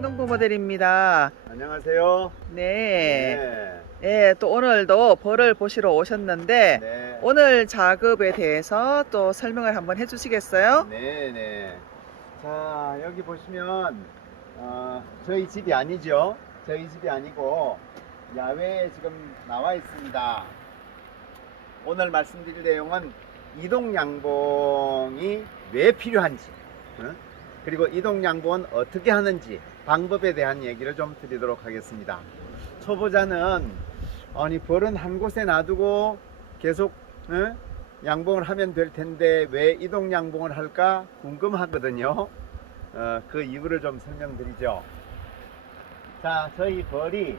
농부 모델입니다. 안녕하세요. 네. 네, 또 오늘도 벌을 보시러 오셨는데 네. 오늘 작업에 대해서 또 설명을 한번 해주시겠어요? 네. 자, 여기 보시면 저희 집이 아니죠. 저희 집이 아니고 야외에 지금 나와 있습니다. 오늘 말씀드릴 내용은 이동 양봉이 왜 필요한지, 그리고 이동 양봉은 어떻게 하는지 방법에 대한 얘기를 좀 드리도록 하겠습니다. 초보자는 아니 벌은 한 곳에 놔두고 계속 양봉을 하면 될 텐데 왜 이동 양봉을 할까 궁금하거든요. 그 이유를 좀 설명드리죠. 자, 저희 벌이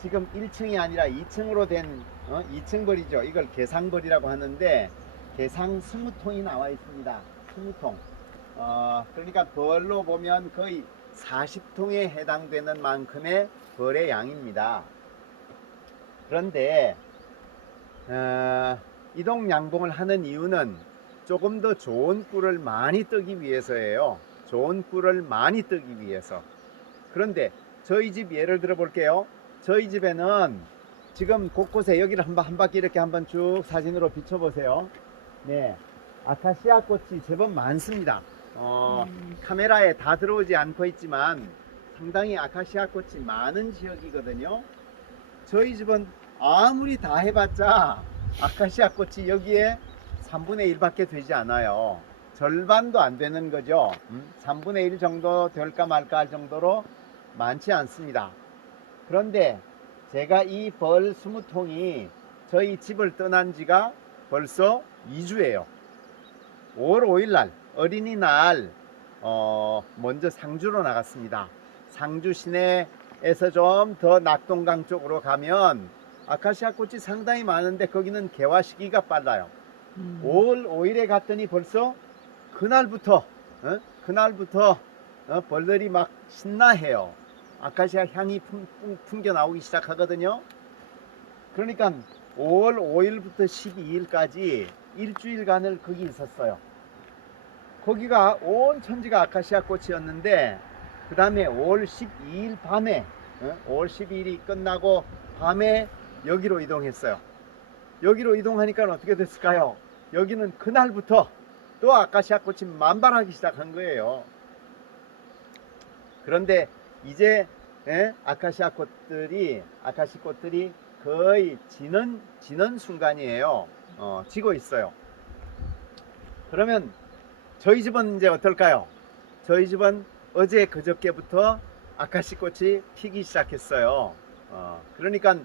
지금 1층이 아니라 2층으로 된 2층 벌이죠. 이걸 개상벌이라고 하는데 개상 20통이 나와 있습니다. 20통. 그러니까 벌로 보면 거의 40통에 해당되는 만큼의 벌의 양입니다. 그런데 이동 양봉을 하는 이유는 조금 더 좋은 꿀을 많이 뜨기 위해서예요. 좋은 꿀을 많이 뜨기 위해서. 그런데 저희 집 예를 들어 볼게요. 저희 집에는 지금 곳곳에 여기를 한 바퀴 이렇게 한번 쭉 사진으로 비춰 보세요. 네, 아카시아 꽃이 제법 많습니다. 카메라에 다 들어오지 않고 있지만 상당히 아카시아 꽃이 많은 지역이거든요. 저희 집은 아무리 다 해봤자 아카시아 꽃이 여기에 3분의 1밖에 되지 않아요. 절반도 안 되는 거죠. 3분의 1 정도 될까 말까 할 정도로 많지 않습니다. 그런데 제가 이 벌 20통이 저희 집을 떠난 지가 벌써 2주예요. 5월 5일 날 어린이날 먼저 상주로 나갔습니다. 상주 시내에서 좀 더 낙동강 쪽으로 가면 아카시아 꽃이 상당히 많은데 거기는 개화 시기가 빨라요. 5월 5일에 갔더니 벌써 그날부터 벌들이 막 신나해요. 아카시아 향이 풍겨 나오기 시작하거든요. 그러니까 5월 5일부터 12일까지 일주일간을 거기 있었어요. 거기가 온 천지가 아카시아 꽃이었는데 그 다음에 5월 12일 밤에 5월 12일이 끝나고 밤에 여기로 이동했어요. 여기로 이동하니까 어떻게 됐을까요? 여기는 그날부터 또 아카시아 꽃이 만발하기 시작한 거예요. 그런데 이제 아카시아 꽃들이 거의 지는 순간이에요. 지고 있어요. 그러면 저희 집은 이제 어떨까요? 저희 집은 어제 그저께부터 아카시아 꽃이 피기 시작했어요. 그러니까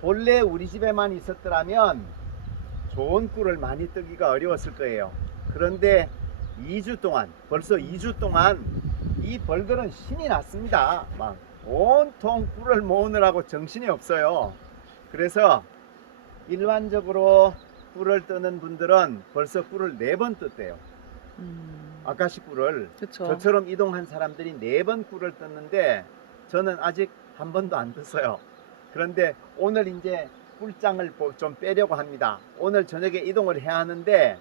본래 우리 집에만 있었더라면 좋은 꿀을 많이 뜨기가 어려웠을 거예요. 그런데 2주 동안, 벌써 2주 동안 이 벌들은 신이 났습니다. 막 온통 꿀을 모으느라고 정신이 없어요. 그래서 일반적으로 꿀을 뜨는 분들은 벌써 꿀을 4번 떴대요. 아카시 꿀을. 그쵸. 저처럼 이동한 사람들이 4번 꿀을 떴는데 저는 아직 한 번도 안 떴어요. 그런데 오늘 이제 꿀장을 좀 빼려고 합니다. 오늘 저녁에 이동을 해야 하는데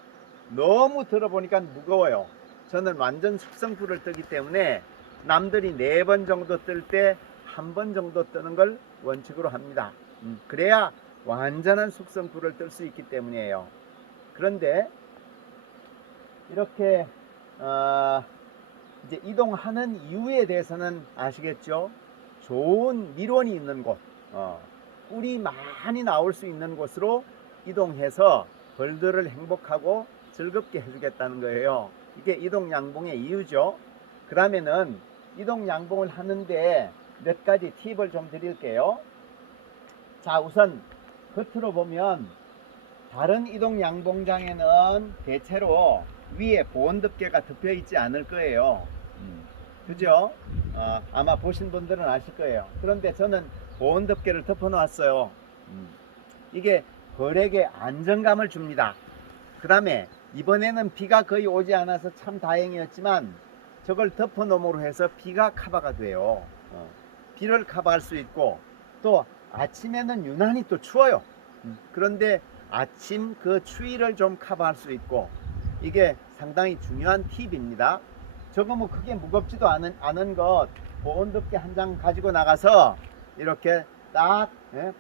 너무 들어보니까 무거워요. 저는 완전 숙성 꿀을 뜨기 때문에 남들이 4번 정도 뜰 때 한 번 정도 뜨는 걸 원칙으로 합니다. 그래야 완전한 숙성 꿀을 뜰 수 있기 때문이에요. 그런데 이렇게 이제 이동하는 이유에 대해서는 아시겠죠? 좋은 밀원이 있는 곳, 꿀이 많이 나올 수 있는 곳으로 이동해서 벌들을 행복하고 즐겁게 해주겠다는 거예요. 이게 이동 양봉의 이유죠. 그러면은 이동 양봉을 하는데 몇 가지 팁을 좀 드릴게요. 자, 우선 겉으로 보면 다른 이동 양봉장에는 대체로 위에 보온덮개가 덮여 있지 않을 거예요. 그죠? 아마 보신 분들은 아실 거예요. 그런데 저는 보온덮개를 덮어 놨어요. 이게 벌에게 안정감을 줍니다. 그 다음에 이번에는 비가 거의 오지 않아서 참 다행이었지만 저걸 덮어 놓음으로 해서 비가 커버가 돼요. 비를 커버할 수 있고 또 아침에는 유난히 또 추워요. 그런데 아침 그 추위를 좀 커버할 수 있고 이게 상당히 중요한 팁입니다. 저거 뭐 크게 무겁지도 않은 것 보온덮개 한 장 가지고 나가서 이렇게 딱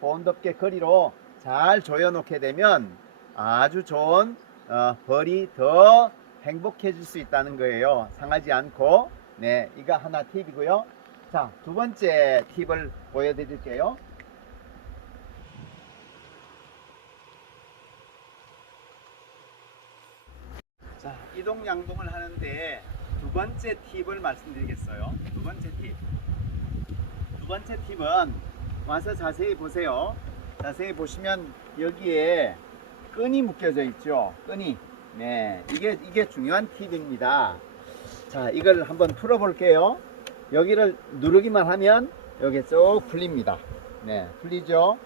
보온덮개 거리로 잘 조여 놓게 되면 아주 좋은 벌이 더 행복해질 수 있다는 거예요. 상하지 않고. 네, 이거 하나 팁이고요. 자, 두 번째 팁을 보여드릴게요. 자, 이동 양봉을 하는데 두 번째 팁을 말씀드리겠어요. 두 번째 팁. 두 번째 팁은 와서 자세히 보세요. 자세히 보시면 여기에 끈이 묶여져 있죠. 끈이. 네, 이게 중요한 팁입니다. 자, 이걸 한번 풀어 볼게요. 여기를 누르기만 하면 여기 쭉 풀립니다. 네, 풀리죠?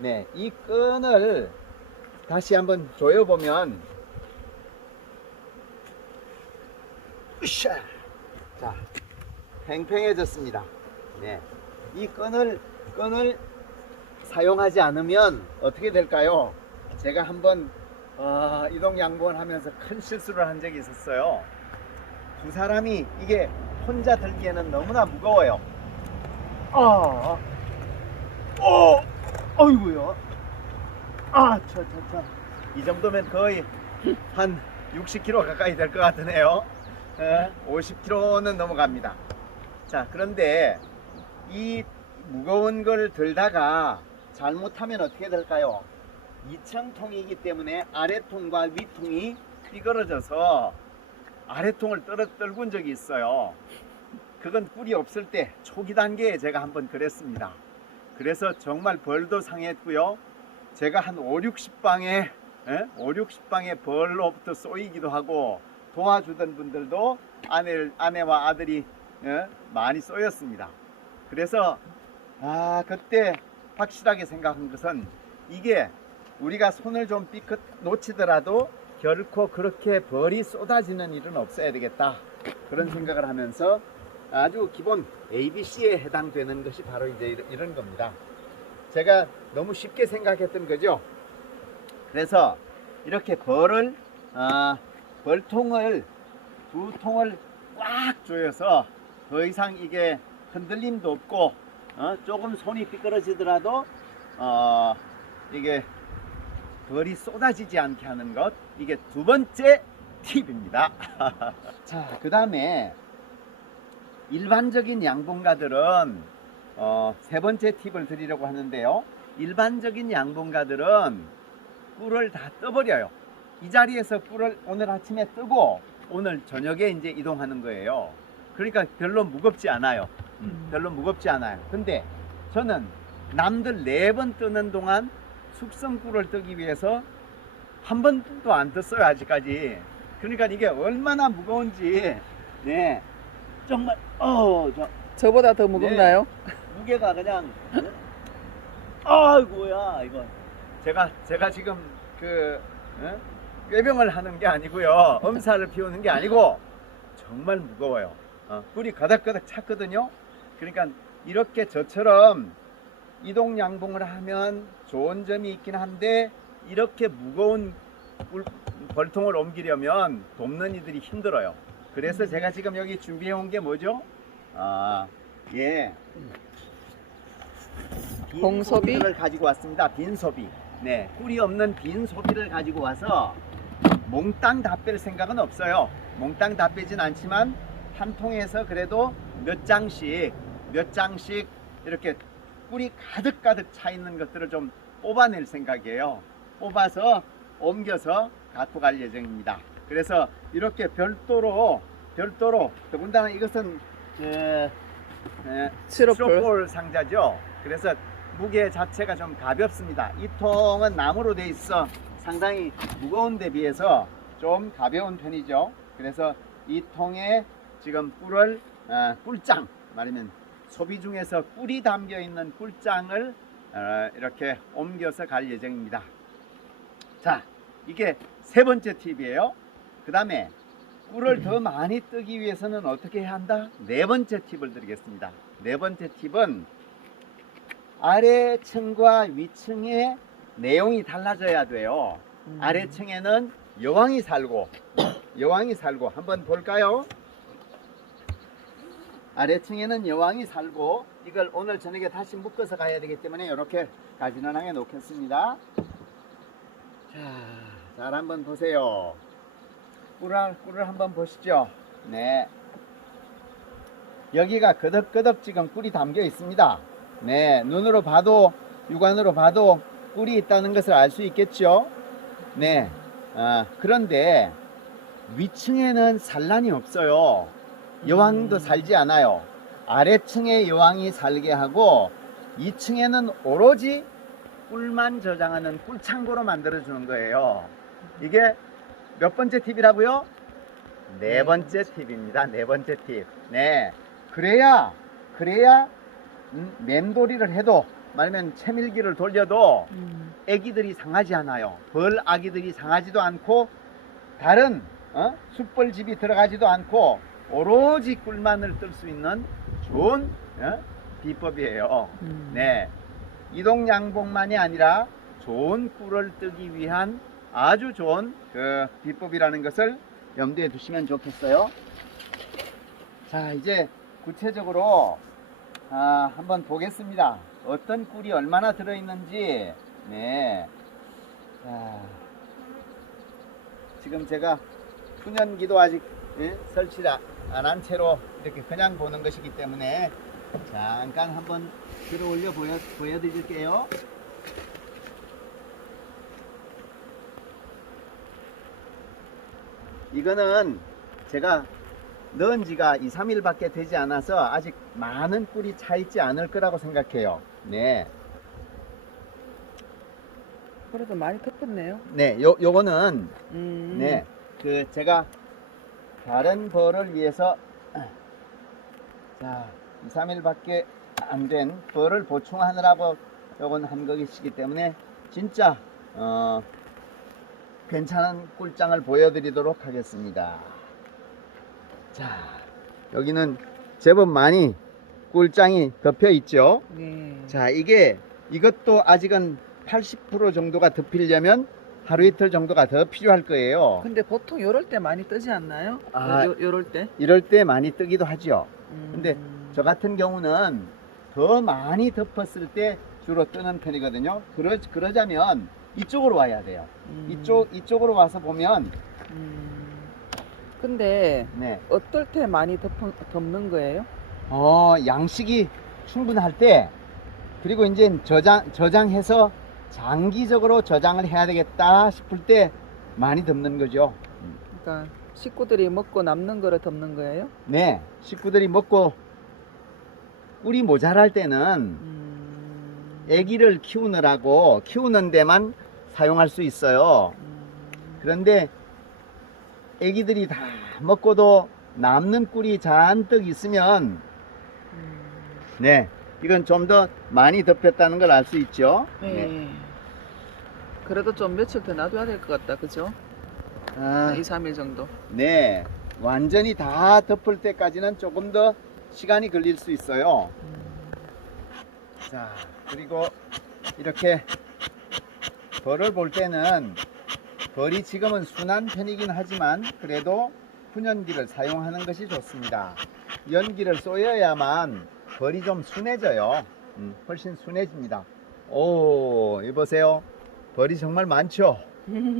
네, 이 끈을 다시 한번 조여 보면 으쌰! 자, 팽팽해졌습니다. 네, 이 끈을 사용하지 않으면 어떻게 될까요? 제가 한번 이동 양봉을 하면서 큰 실수를 한 적이 있었어요. 두 사람이 이게 혼자 들기에는 너무나 무거워요. 어이구요. 이 정도면 거의 한 60kg 가까이 될 것 같으네요. 50kg는 넘어갑니다. 자, 그런데 이 무거운 걸 들다가 잘못하면 어떻게 될까요? 2층통이기 때문에 아래통과 위통이 삐그러져서 아래통을 떨군 적이 있어요. 그건 뿔이 없을 때 초기 단계에 제가 한번 그랬습니다. 그래서 정말 벌도 상했고요. 제가 한 5, 60방에 5, 60방에 벌로부터 쏘이기도 하고 도와주던 분들도 아내와 아들이 많이 쏘였습니다. 그래서 그때 확실하게 생각한 것은 이게 우리가 손을 좀 삐끗 놓치더라도 결코 그렇게 벌이 쏟아지는 일은 없어야 되겠다, 그런 생각을 하면서 아주 기본 ABC에 해당되는 것이 바로 이제 이런 겁니다. 제가 너무 쉽게 생각했던 거죠. 그래서 이렇게 벌통을 두 통을 꽉 조여서 더 이상 이게 흔들림도 없고 조금 손이 삐끄러지더라도 이게 벌이 쏟아지지 않게 하는 것, 이게 두 번째 팁입니다. 자, 그 다음에 일반적인 양봉가들은 세 번째 팁을 드리려고 하는데요. 일반적인 양봉가들은 뿔을 다 떠버려요. 이 자리에서 뿔을 오늘 아침에 뜨고 오늘 저녁에 이제 이동하는 거예요. 그러니까 별로 무겁지 않아요. 별로 무겁지 않아요. 근데 저는 남들 4번 뜨는 동안 숙성꿀을 뜨기 위해서 한 번도 안 떴어요, 아직까지. 그러니까 이게 얼마나 무거운지. 네, 정말 저보다 더 무겁나요? 네, 무게가 그냥 아이고야, 이거 제가 지금 꾀병을 하는 게 아니고요, 엄살을 피우는 게 아니고 정말 무거워요. 뿔이 가닥가닥 찼거든요. 그러니까 이렇게 저처럼 이동 양봉을 하면 좋은 점이 있긴 한데 이렇게 무거운 벌통을 옮기려면 돕는 이들이 힘들어요. 그래서 제가 지금 여기 준비해 온 게 뭐죠? 빈 소비를 가지고 왔습니다. 빈 소비. 네, 꿀이 없는 빈 소비를 가지고 와서 몽땅 다 뺄 생각은 없어요. 몽땅 다 빼진 않지만 한 통에서 그래도 몇 장씩 이렇게 꿀이 가득가득 차 있는 것들을 좀 뽑아낼 생각이에요. 뽑아서 옮겨서 갖고 갈 예정입니다. 그래서 이렇게 별도로 더군다나 이것은 스티로폴 상자죠. 그래서 무게 자체가 좀 가볍습니다. 이 통은 나무로 돼 있어 상당히 무거운 데 비해서 좀 가벼운 편이죠. 그래서 이 통에 지금 꿀을 꿀장, 말하면 소비 중에서 꿀이 담겨 있는 꿀장을 이렇게 옮겨서 갈 예정입니다. 자, 이게 세 번째 팁이에요. 그 다음에 꿀을 더 많이 뜨기 위해서는 어떻게 해야 한다? 네 번째 팁을 드리겠습니다. 네 번째 팁은 아래층과 위층의 내용이 달라져야 돼요. 아래층에는 여왕이 살고 한번 볼까요? 아래층에는 여왕이 살고 이걸 오늘 저녁에 다시 묶어서 가야 되기 때문에 이렇게 가지런하게 놓겠습니다. 자, 잘 한번 보세요. 꿀을 한번 보시죠. 네. 여기가 끄덕끄덕 지금 꿀이 담겨 있습니다. 네, 눈으로 봐도 육안으로 봐도 꿀이 있다는 것을 알 수 있겠죠. 네. 그런데 위층에는 산란이 없어요. 여왕도 살지 않아요. 아래층에 여왕이 살게 하고 2층에는 오로지 꿀만 저장하는 꿀창고로 만들어 주는 거예요. 이게 몇 번째 팁이라고요? 네 번째 팁입니다. 네 번째 팁. 네. 그래야 맴돌이를 해도 말하면 채밀기를 돌려도 애기들이 상하지 않아요. 벌 아기들이 상하지도 않고 다른 숯벌집이 들어가지도 않고 오로지 꿀만을 뜰 수 있는 좋은 비법이에요. 네. 이동양봉만이 아니라 좋은 꿀을 뜨기 위한 아주 좋은 그 비법이라는 것을 염두에 두시면 좋겠어요. 자, 이제 구체적으로 한번 보겠습니다. 어떤 꿀이 얼마나 들어있는지. 네. 자, 지금 제가 훈연기도 아직 설치를 안 한 채로 이렇게 그냥 보는 것이기 때문에 잠깐 한번 들어 올려 보여드릴게요. 이거는 제가 넣은 지가 2, 3일 밖에 되지 않아서 아직 많은 꿀이 차 있지 않을 거라고 생각해요. 네. 그래도 많이 덮었네요. 네, 요거는 네, 그 제가 다른 벌을 위해서 자, 2, 3일 밖에 안 된 벌을 보충하느라고 요건 한 것이기 때문에 진짜 괜찮은 꿀장을 보여드리도록 하겠습니다. 자, 여기는 제법 많이 꿀장이 덮여 있죠. 네. 자, 이것도 아직은 80% 정도가 덮이려면 하루 이틀 정도가 더 필요할 거예요. 근데 보통 요럴 때 많이 뜨지 않나요? 요럴 때? 이럴 때 많이 뜨기도 하죠. 근데 저 같은 경우는 더 많이 덮었을 때 주로 뜨는 편이거든요. 그러자면 이쪽으로 와야 돼요. 이쪽으로 와서 보면 근데 네. 어떨 때 많이 덮는 거예요? 양식이 충분할 때, 그리고 이제 저장해서 장기적으로 저장을 해야 되겠다 싶을 때 많이 덮는 거죠. 그러니까 식구들이 먹고 남는 거를 덮는 거예요? 네, 식구들이 먹고 꿀이 모자랄 때는 아기를 키우는 데만 사용할 수 있어요. 그런데 아기들이 다 먹고도 남는 꿀이 잔뜩 있으면 네, 이건 좀 더 많이 덮였다는 걸 알 수 있죠. 네. 그래도 좀 며칠 더 놔둬야 될 것 같다, 그죠? 2, 3일 정도. 네, 완전히 다 덮을 때까지는 조금 더 시간이 걸릴 수 있어요. 자, 그리고 이렇게 벌을 볼 때는 벌이 지금은 순한 편이긴 하지만 그래도 훈연기를 사용하는 것이 좋습니다. 연기를 쏘여야만 벌이 좀 순해져요. 훨씬 순해집니다. 오, 이 보세요. 벌이 정말 많죠.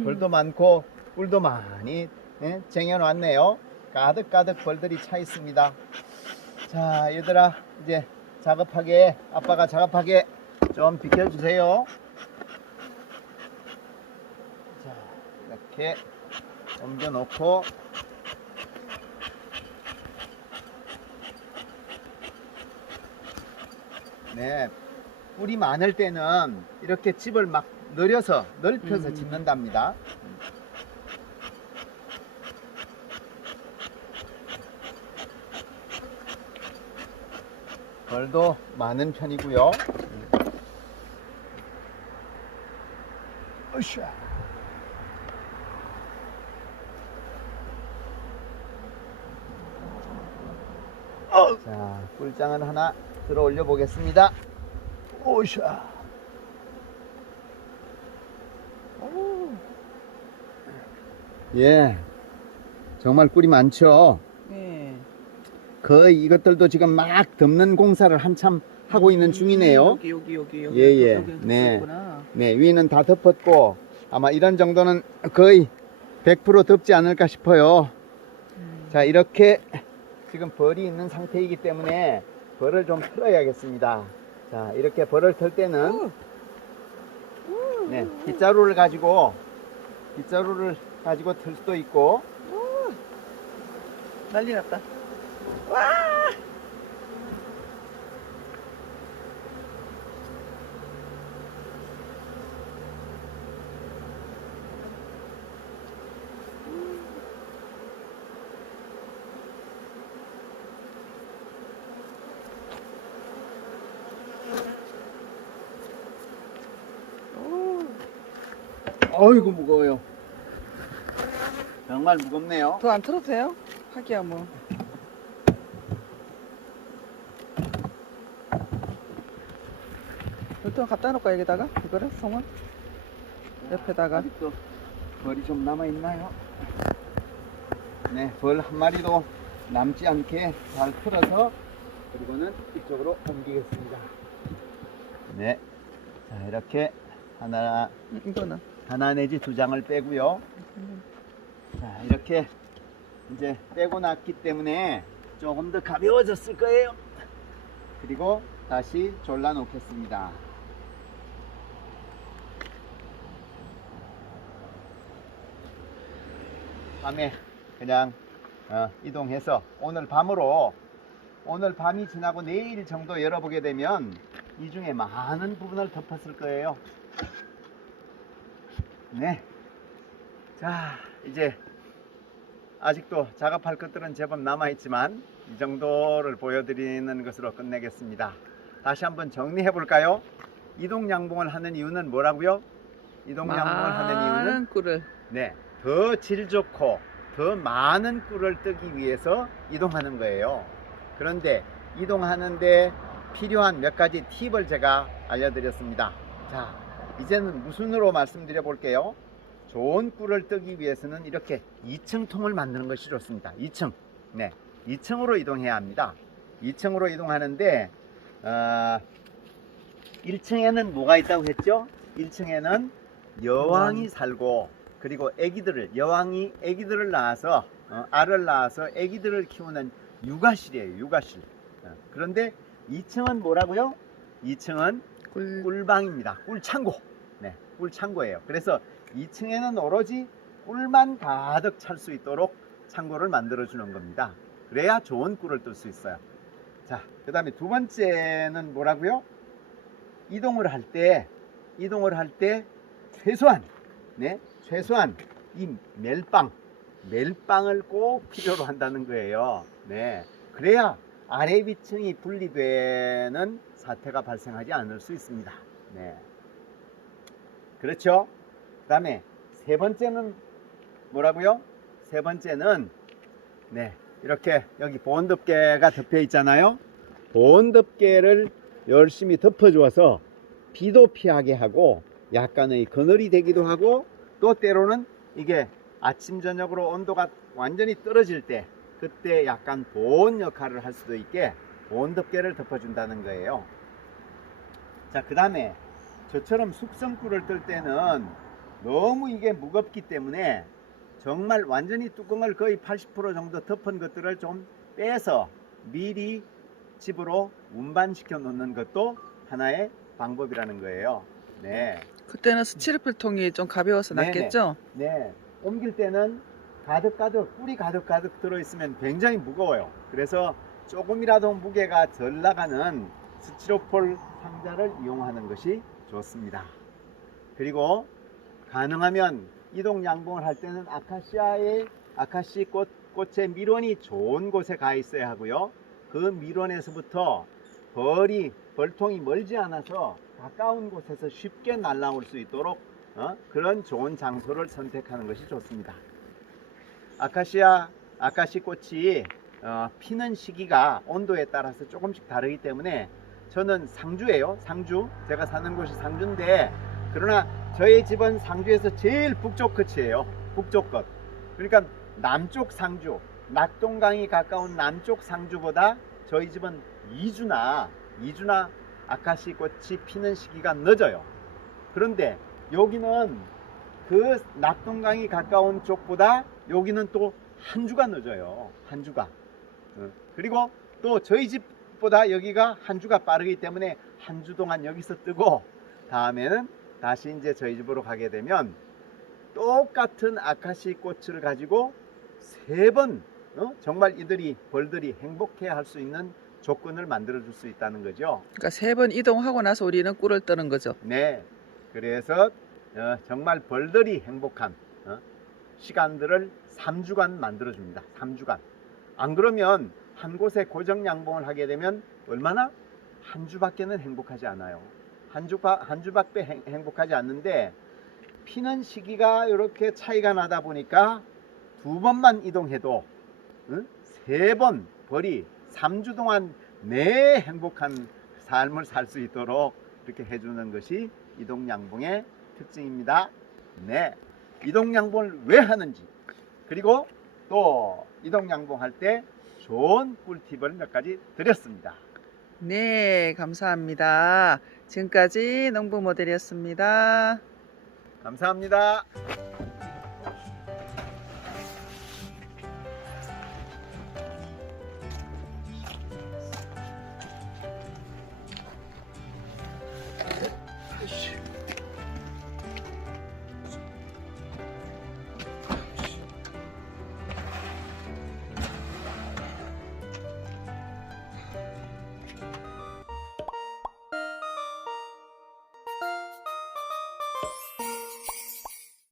벌도 많고 꿀도 많이 쟁여놨네요. 가득가득 벌들이 차 있습니다. 자, 얘들아, 이제 아빠가 작업하게 좀 비켜주세요. 자, 이렇게 옮겨놓고 네, 꿀이 많을 때는 이렇게 집을 막 넓혀서 짓는답니다. 벌도 많은 편이고요. 으쌰. 자, 꿀장을 하나 들어 올려 보겠습니다. 오샤. 예, 정말 꿀이 많죠. 네. 거의 이것들도 지금 막 덮는 공사를 한참 하고 있는 중이네요. 여기. 예. 여기는 네. 덮었구나. 네, 위는 다 덮었고 아마 이런 정도는 거의 100% 덮지 않을까 싶어요. 자, 이렇게 지금 벌이 있는 상태이기 때문에 벌을 좀 틀어야겠습니다. 자, 이렇게 벌을 틀 때는 네, 빗자루를 가지고 틀 수도 있고. 난리 났다. 와! 어이구 무거워요. 정말 무겁네요. 더 안 틀어도 돼요? 하기야 뭐. 이거 갖다 놓을까 여기다가? 이거를 송은? 옆에다가. 아직도 벌이 좀 남아 있나요? 네, 벌 한 마리도 남지 않게 잘 풀어서 그리고는 이쪽으로 옮기겠습니다. 네, 자 이렇게 이거는. 하나 내지 두 장을 빼고요. 자 이렇게 이제 빼고 났기 때문에 조금 더 가벼워졌을 거예요. 그리고 다시 졸라 놓겠습니다. 밤에 그냥 이동해서 오늘 밤이 지나고 내일 정도 열어보게 되면 이 중에 많은 부분을 덮었을 거예요. 네. 자, 이제 아직도 작업할 것들은 제법 남아있지만 이 정도를 보여드리는 것으로 끝내겠습니다. 다시 한번 정리해 볼까요? 이동 양봉을 하는 이유는 뭐라고요? 이동 양봉을 하는 이유는 많은 꿀을. 네, 더 질 좋고 더 많은 꿀을 뜨기 위해서 이동하는 거예요. 그런데 이동하는데 필요한 몇 가지 팁을 제가 알려드렸습니다. 자, 이제는 무슨으로 말씀드려 볼게요. 좋은 꿀을 뜨기 위해서는 이렇게 2층 통을 만드는 것이 좋습니다. 2층. 네, 2층으로 이동해야 합니다. 2층으로 이동하는데 1층에는 뭐가 있다고 했죠? 1층에는 여왕이 살고 그리고 여왕이 애기들을 낳아서 알을 낳아서 애기들을 키우는 육아실이에요. 육아실. 그런데 2층은 뭐라고요? 2층은 꿀방입니다. 꿀창고. 네, 꿀창고예요. 그래서 2층에는 오로지 꿀만 가득 찰 수 있도록 창고를 만들어 주는 겁니다. 그래야 좋은 꿀을 뜰 수 있어요. 자, 그 다음에 두 번째는 뭐라고요? 이동을 할 때 최소한 이 멜빵을 꼭 필요로 한다는 거예요. 네, 그래야 아래 위층이 분리되는 사태가 발생하지 않을 수 있습니다. 네, 그렇죠. 그 다음에 세 번째는 뭐라고요? 세 번째는 네, 이렇게 여기 보온덮개가 덮여 있잖아요. 보온덮개를 열심히 덮어주어서 비도 피하게 하고 약간의 그늘이 되기도 하고 또 때로는 이게 아침 저녁으로 온도가 완전히 떨어질 때 그때 약간 보온 역할을 할 수도 있게 보온덮개를 덮어준다는 거예요. 자, 그 다음에 저처럼 숙성꿀을 뜰 때는 너무 이게 무겁기 때문에 정말 완전히 뚜껑을 거의 80% 정도 덮은 것들을 좀 빼서 미리 집으로 운반시켜 놓는 것도 하나의 방법이라는 거예요. 네. 그때는 스티로폼통이 좀 가벼워서 네네. 낫겠죠? 네. 옮길 때는 꿀이 가득 들어있으면 굉장히 무거워요. 그래서 조금이라도 무게가 덜 나가는 스티로폴 상자를 이용하는 것이 좋습니다. 그리고 가능하면 이동 양봉을 할 때는 아카시 꽃의 밀원이 좋은 곳에 가 있어야 하고요. 그 밀원에서부터 벌통이 멀지 않아서 가까운 곳에서 쉽게 날아올 수 있도록 그런 좋은 장소를 선택하는 것이 좋습니다. 아카시 꽃이 피는 시기가 온도에 따라서 조금씩 다르기 때문에 저는 상주예요. 상주. 제가 사는 곳이 상주인데 그러나 저희 집은 상주에서 제일 북쪽 끝이에요. 북쪽 끝. 그러니까 남쪽 상주, 낙동강이 가까운 남쪽 상주보다 저희 집은 2주나 아카시 꽃이 피는 시기가 늦어요. 그런데 여기는 그 낙동강이 가까운 쪽보다 여기는 또 한 주가 늦어요. 한 주가. 그리고 또 저희 집보다 여기가 한 주가 빠르기 때문에 한 주 동안 여기서 뜨고 다음에는 다시 이제 저희 집으로 가게 되면 똑같은 아카시 꽃을 가지고 3번 정말 이들이 벌들이 행복해 할 수 있는 조건을 만들어 줄 수 있다는 거죠. 그러니까 3번 이동하고 나서 우리는 꿀을 뜨는 거죠. 네. 그래서 정말 벌들이 행복한 시간들을 3주간 만들어 줍니다. 3주간. 안 그러면 한 곳에 고정 양봉을 하게 되면 얼마나 한 주밖에는 행복하지 않아요. 한 주밖에 행복하지 않는데 피는 시기가 이렇게 차이가 나다 보니까 2번만 이동해도 3번 벌이 3주 동안 내 행복한 삶을 살 수 있도록 이렇게 해주는 것이 이동양봉의 특징입니다. 네, 이동양봉을 왜 하는지, 그리고 또 이동양봉 할 때 좋은 꿀팁을 몇 가지 드렸습니다. 네, 감사합니다. 지금까지 농부 모델이었습니다. 감사합니다.